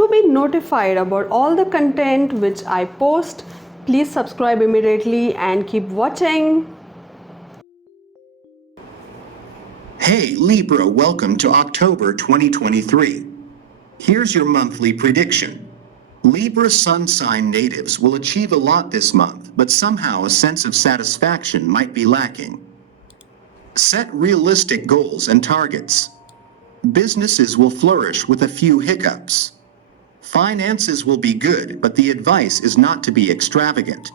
to be notified about all the content which I post, please subscribe immediately and keep watching. Hey Libra, welcome to October 2023. Here's your monthly prediction. Libra sun sign natives will achieve a lot this month, but somehow a sense of satisfaction might be lacking. Set realistic goals and targets. Businesses will flourish with a few hiccups. Finances will be good, but the advice is not to be extravagant.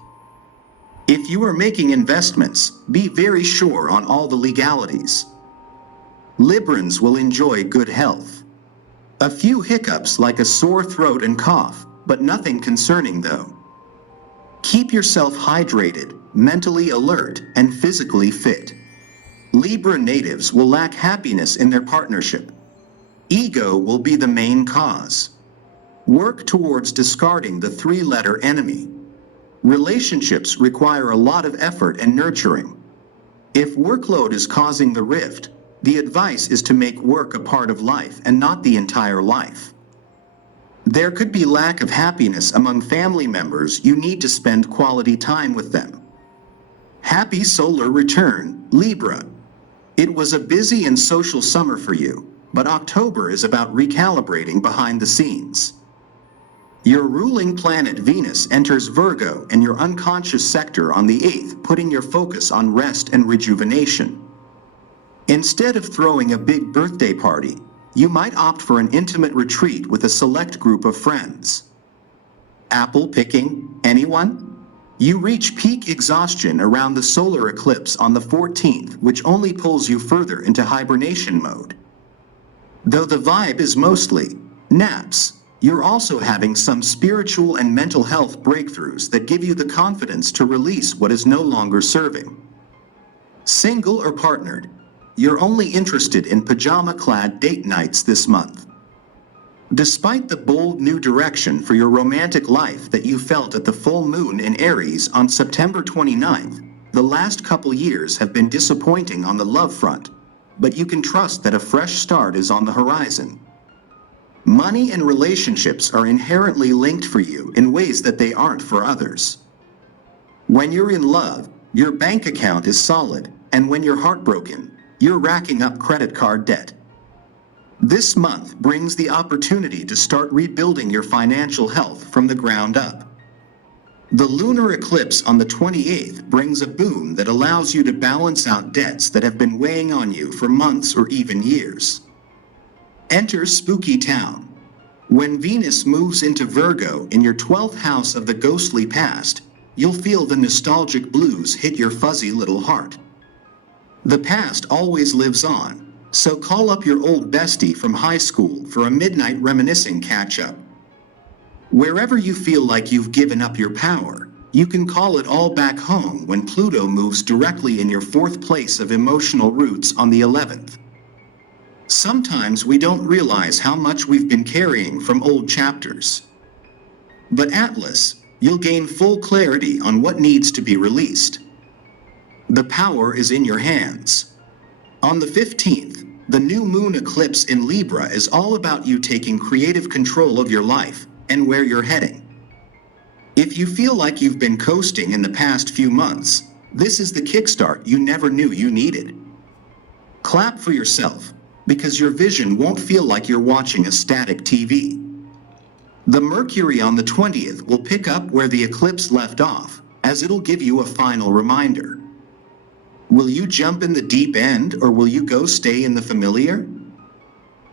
If you are making investments, be very sure on all the legalities. Librans will enjoy good health. A few hiccups like a sore throat and cough, but nothing concerning though. Keep yourself hydrated, mentally alert, and physically fit. Libra natives will lack happiness in their partnership. Ego will be the main cause. Work towards discarding the three-letter enemy. Relationships require a lot of effort and nurturing. If workload is causing the rift, the advice is to make work a part of life and not the entire life. There could be lack of happiness among family members. You need to spend quality time with them. Happy solar return, Libra. It was a busy and social summer for you, but October is about recalibrating behind the scenes. Your ruling planet Venus enters Virgo in your unconscious sector on the 8th, putting your focus on rest and rejuvenation. Instead of throwing a big birthday party, you might opt for an intimate retreat with a select group of friends. Apple picking, anyone? You reach peak exhaustion around the solar eclipse on the 14th, which only pulls you further into hibernation mode. Though the vibe is mostly naps, you're also having some spiritual and mental health breakthroughs that give you the confidence to release what is no longer serving. Single or partnered, you're only interested in pajama-clad date nights this month. Despite the bold new direction for your romantic life that you felt at the full moon in Aries on September 29th, the last couple years have been disappointing on the love front, but you can trust that a fresh start is on the horizon. Money and relationships are inherently linked for you in ways that they aren't for others. When you're in love, your bank account is solid, and when you're heartbroken, you're racking up credit card debt. This month brings the opportunity to start rebuilding your financial health from the ground up. The lunar eclipse on the 28th brings a boon that allows you to balance out debts that have been weighing on you for months or even years. Enter Spooky Town. When Venus moves into Virgo in your 12th house of the ghostly past, you'll feel the nostalgic blues hit your fuzzy little heart. The past always lives on, so call up your old bestie from high school for a midnight reminiscing catch-up. Wherever you feel like you've given up your power, you can call it all back home when Pluto moves directly in your 4th place of emotional roots on the 11th. Sometimes we don't realize how much we've been carrying from old chapters. But Atlas, you'll gain full clarity on what needs to be released. The power is in your hands. On the 15th, the new moon eclipse in Libra is all about you taking creative control of your life and where you're heading. If you feel like you've been coasting in the past few months, this is the kickstart you never knew you needed. Clap for yourself, because your vision won't feel like you're watching a static TV. The Mercury on the 20th will pick up where the eclipse left off, as it'll give you a final reminder. Will you jump in the deep end, or will you go stay in the familiar?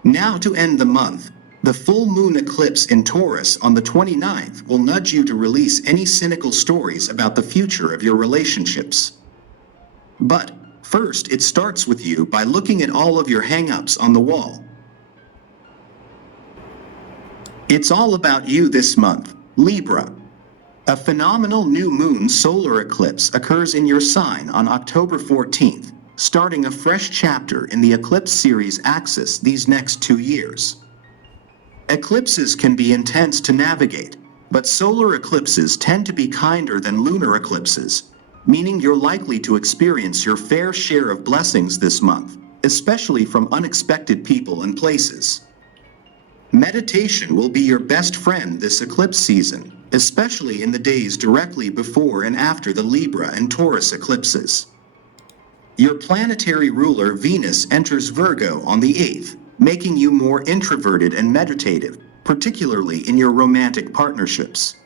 Now to end the month, the full moon eclipse in Taurus on the 29th will nudge you to release any cynical stories about the future of your relationships. But first, it starts with you by looking at all of your hang-ups on the wall. It's all about you this month, Libra. A phenomenal new moon solar eclipse occurs in your sign on October 14th, starting a fresh chapter in the eclipse series Axis these next 2 years. Eclipses can be intense to navigate, but solar eclipses tend to be kinder than lunar eclipses, meaning you're likely to experience your fair share of blessings this month, especially from unexpected people and places. Meditation will be your best friend this eclipse season, especially in the days directly before and after the Libra and Taurus eclipses. Your planetary ruler Venus enters Virgo on the 8th, making you more introverted and meditative, particularly in your romantic partnerships.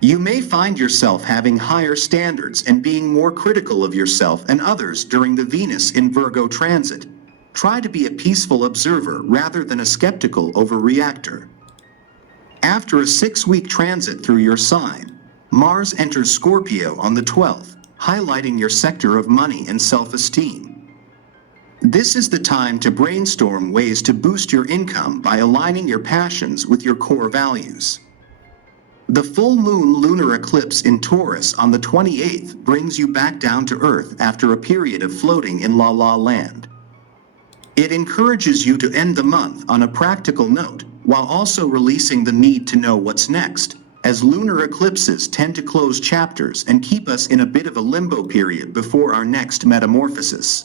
You may find yourself having higher standards and being more critical of yourself and others during the Venus in Virgo transit. Try to be a peaceful observer rather than a skeptical overreactor. After a 6-week transit through your sign, Mars enters Scorpio on the 12th, highlighting your sector of money and self-esteem. This is the time to brainstorm ways to boost your income by aligning your passions with your core values. The full moon lunar eclipse in Taurus on the 28th brings you back down to earth after a period of floating in la la land. It encourages you to end the month on a practical note, while also releasing the need to know what's next, as lunar eclipses tend to close chapters and keep us in a bit of a limbo period before our next metamorphosis.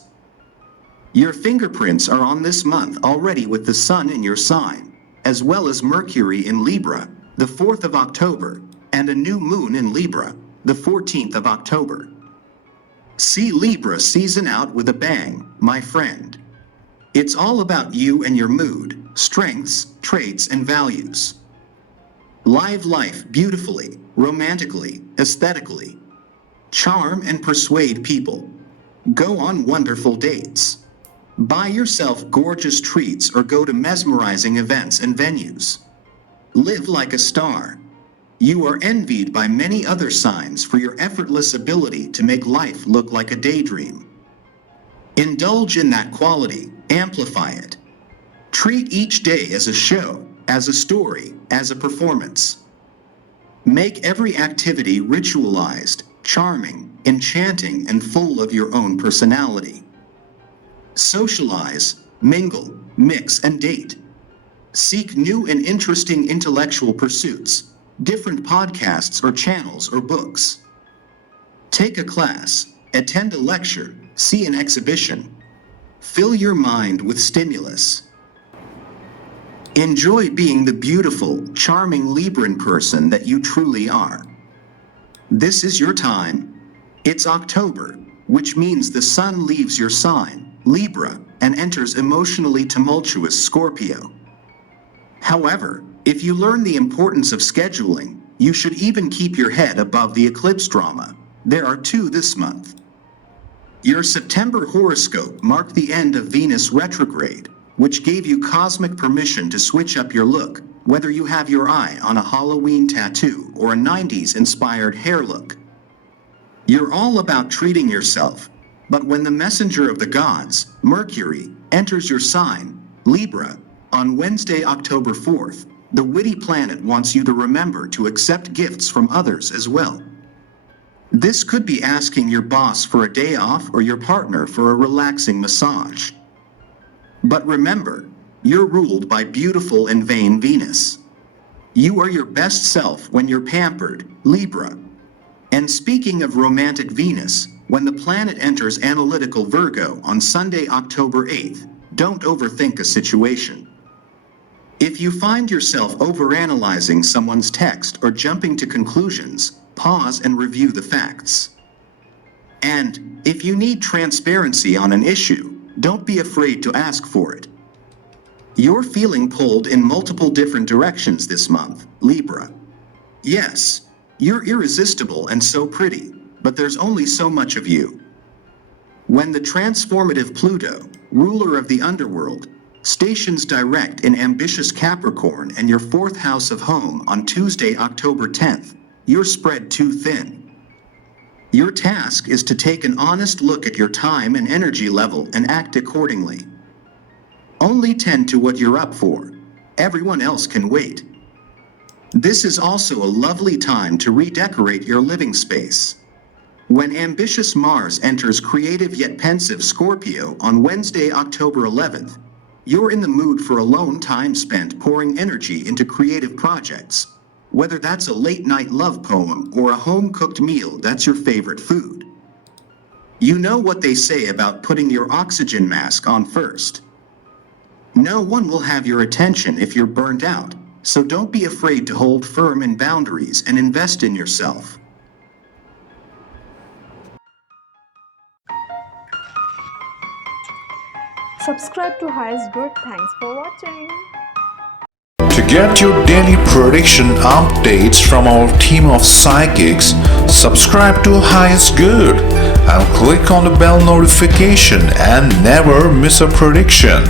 Your fingerprints are on this month already with the Sun in your sign, as well as Mercury in Libra, the 4th of October, and a new moon in Libra, the 14th of October. See Libra season out with a bang, my friend. It's all about you and your mood, strengths, traits, and values. Live life beautifully, romantically, aesthetically. Charm and persuade people. Go on wonderful dates. Buy yourself gorgeous treats or go to mesmerizing events and venues. Live like a star. You are envied by many other signs for your effortless ability to make life look like a daydream. Indulge in that quality, amplify it. Treat each day as a show, as a story, as a performance. Make every activity ritualized, charming, enchanting, and full of your own personality. Socialize, mingle, mix, and date. Seek new and interesting intellectual pursuits, different podcasts or channels or books. Take a class, attend a lecture, see an exhibition. Fill your mind with stimulus. Enjoy being the beautiful, charming Libran person that you truly are. This is your time. It's October, which means the Sun leaves your sign, Libra, and enters emotionally tumultuous Scorpio. However, if you learn the importance of scheduling, you should even keep your head above the eclipse drama. There are 2 this month. Your September horoscope marked the end of Venus retrograde, which gave you cosmic permission to switch up your look, whether you have your eye on a Halloween tattoo or a 90s-inspired hair look. You're all about treating yourself, but when the messenger of the gods, Mercury, enters your sign, Libra, on Wednesday, October 4th, the witty planet wants you to remember to accept gifts from others as well. This could be asking your boss for a day off or your partner for a relaxing massage. But remember, you're ruled by beautiful and vain Venus. You are your best self when you're pampered, Libra. And speaking of romantic Venus, when the planet enters analytical Virgo on Sunday, October 8th, don't overthink a situation. If you find yourself overanalyzing someone's text or jumping to conclusions, pause and review the facts. And if you need transparency on an issue, don't be afraid to ask for it. You're feeling pulled in multiple different directions this month, Libra. Yes, you're irresistible and so pretty, but there's only so much of you. When the transformative Pluto, ruler of the underworld, stations direct in ambitious Capricorn and your 4th house of home on Tuesday, October 10th, you're spread too thin. Your task is to take an honest look at your time and energy level and act accordingly. Only tend to what you're up for. Everyone else can wait. This is also a lovely time to redecorate your living space. When ambitious Mars enters creative yet pensive Scorpio on Wednesday, October 11th, you're in the mood for alone time spent pouring energy into creative projects. Whether that's a late-night love poem or a home-cooked meal that's your favorite food. You know what they say about putting your oxygen mask on first. No one will have your attention if you're burnt out, so don't be afraid to hold firm in boundaries and invest in yourself. Subscribe to Highest Good. Thanks for watching. To get your daily prediction updates from our team of psychics, subscribe to Highest Good and click on the bell notification and never miss a prediction.